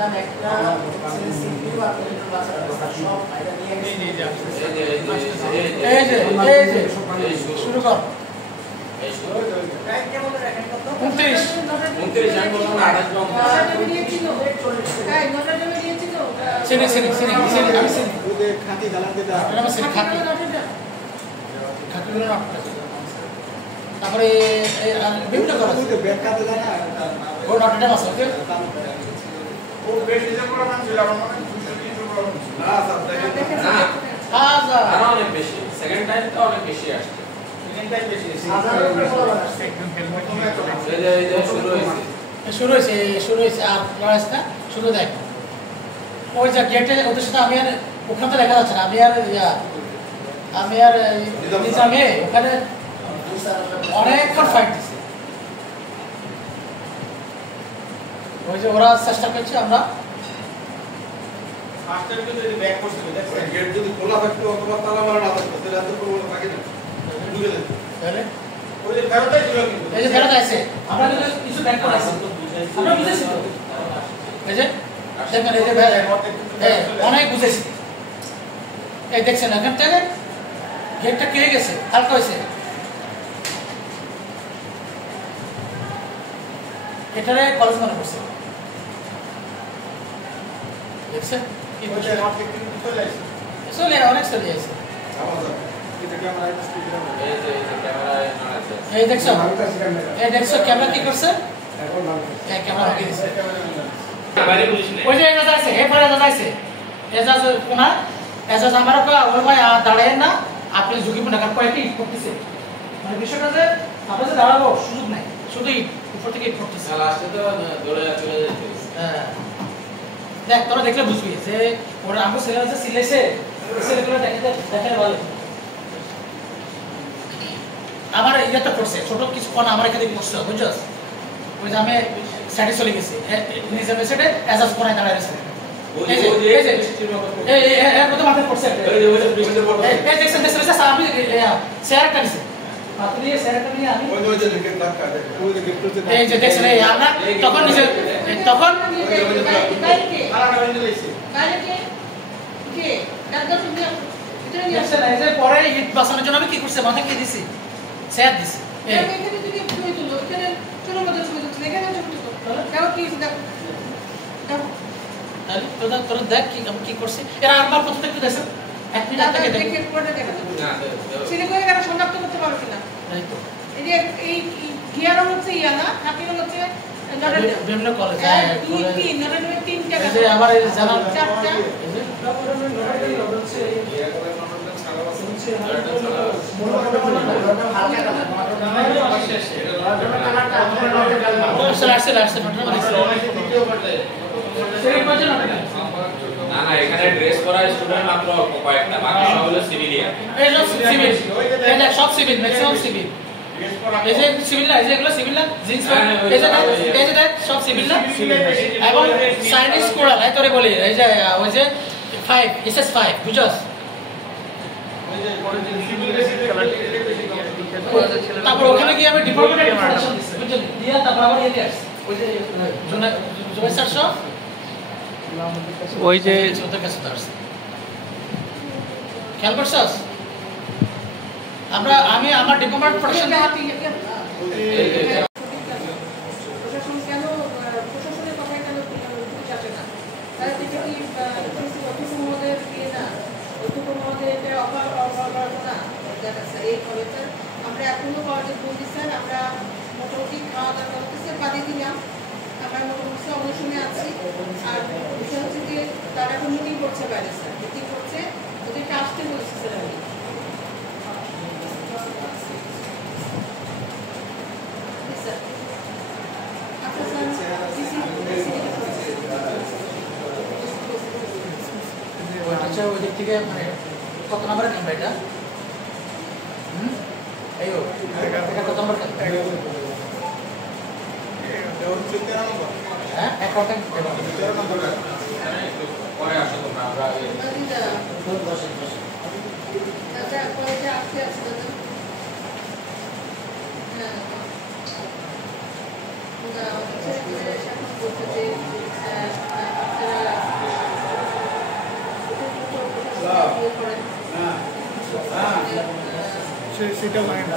যান একটা সিপিইউ আর মনিটর বাছাই সব এটা নিয়ে এই যে শুরু কর এই শুরু টাইম কেমন রাখেন কত 29 আমি বললাম 28 জন আমি দিয়েছিল এই নটা জমে দিয়েছিল সিনি আমি সিনি ওই খাতি দালানতে দাও আমরা সিনি খাতি গুলো নট তারপরে বিভিন্ন করা আছে ব্যাক কাটে যায় না ও নটটা আছে ওকে ও বেশ ডিজাইন করা মান ছিল আমার মনে 230 করা না স্যার দেখেন না আর অনেক বেশি সেকেন্ড টাইম তো অনেক বেশি আসছে সেকেন্ড টাইম বেশি একদম হেলমেট শুরু হয়েছে আর লড়াইটা শুরু দেখ ওই যে গেটে ওদের সাথে আমি আর ওখানে তো দেখা যাচ্ছে না আমি আর নিজামে ওখানে অনেকক্ষণ ফাইট দিছে ওই যে ওরা চেষ্টা করছে আমরা ফার্স্ট টাইম যদি ব্যাক করছিল দেখছেন গেট যদি খোলা থাকতো অথবা তালা মারা না থাকতো তাহলে এত প্রবলেম থাকে না ঢুকে যেত তাহলে ওই যে ফেরত আইছিল কিন্তু এই যে ফেরত আইছে আমরা কিছু ব্যাক করে আইছি আমরা বুঝেছি তো এই যে দেখেন এই যে অনেক বুঝেছি এই দেখছেন এখান থেকে গেটটা কে গেছে হালকা হয়েছে এটারে কলেজ মনে করছে দেখছেন কি বলছে চলে অনেক চলে আসছে এই দেখছো ক্যামেরা কি করছে ক্যামেরা ভাঙিয়ে দিচ্ছে ওই যে এজাজ আছে এরপরে এজাজ আছে এজাজ কোনা এজাজ আমার ওই ভাই দাঁড়ায় না আপনি ঝুঁকিপূর্ণ কারণ কয়েকটি ইট করতেছে মানে বিষয়টা যে আপনার যে দাঁড়াবো সুযোগ নাই শুধু ইট উপর থেকে ইট করতেছে লাস্টে তো দৌড়ে চলে যেতে হ্যাঁ দেখ তোরা দেখলে বুঝবি যে ওরা আমার ছেলে আছে সিলেছে ছেলেগুলো দেখে বলে আমার ইয়েটা করছে ছোট কিছু কোন আমার এখানে করছে বুঝছস ওই যে আমি সাইডে চলে গেছি নিজে মেসেটে এজাজ কোনায় দাঁড়ায় আছে এই কত মাথা করছে এই দেখছেন আমি শেয়ারটা নিছি মাত্র দিয়ে শেয়ারটা নিয়ে আমি ওই যে লিখে ধাক্কা ওই যে গিফট করতে এই যে দেখছেন এই আমরা তখন নিজে তখন আলাদা হয়ে গেছে কালকে কে দাদা তুমি ভিতরে নিয়ে আসলে এই যে পরে ইট বাসানোর জন্য আমি কি করছে মাথা কি দিছি শেয়ার দিছি এই এখানে তুমি ছবি তুলো এখানে ছোট মতো ছবি তুলো এখানে ছবি তুলো কেউ কি দেখো তাহলে তোরা দেখ কি আমি কি করছি এরা আরবার কত থেকে দেখছেন এক মিনিট থেকে দেখে কোডটা দেখা যাবে না সিলিকনে কেন শনাক্ত করতে পারো কিনা তাই তো এই যে এই গিয়ার হচ্ছে ইয়ানা হাতি হচ্ছে বিভিন্ন কলেজ হ্যাঁ তিন নরেন তিনটা এই যে আমার এই জানা চারটা এই যে নরেন হচ্ছে গিয়ার করে নরেন ছাড়া আছে না না এখানে ড্রেস পরা স্টুডেন্ট মাত্র কয়েকটা বাকি সব হলো সিভিলিয়ান এই সব সিভিল এই সব সিভিল ম্যাক্সিমাম সিভিল এই যে সিভিল না এই যে এগুলো সিভিল না জিন্স এই যে সব সিভিল না এবং চাইনিজ কোড়াল এই তোরে বলি এই যে ওই যে 5 এসএস 5 বুঝছস ওই যে সিভিল তারপর ওখানে গিয়ে আমি ডিপার্টমেন্টে ইনফরমেশন দিছি বুঝলি দিয়া তারপর আবার এতে আসছে ওই যে জুবাই স্যার সব ওই যে ওদের কাছে আসছে খেয়াল করছস আমি আমার ডিপার্টমেন্ট প্রোটেকশন প্রশাসন কেন প্রশাসনের কথায় কেন চাচ্ছে না তারা থেকে কি অফিস মহোদয় দিয়ে না অধ্যক্ষ মহোদয় এটা অফার না দেখা স্যার এই করে স্যার আমরা এখনো কলেজে বলছি স্যার আমরা মোটামুটি খাওয়া দাওয়া করতেছে বাদে দিলাম আমরা মোটামুটি অনশনে আছি আর বিষয় হচ্ছে যে তারা এখন মিটিং করছে বাইরে স্যার মিটিং করছে ওদেরকে আসতে বলছি স্যার আমি আচ্ছা ওই দিক থেকে মানে কত নম্বরের ক্যামেরা এটা এটা কত নম্বর হ্যাঁ এক কথা পরে আসো তোমরা আমরা বসে আচ্ছা পরে আসতে আসতে হ্যাঁ না সেটা হয় না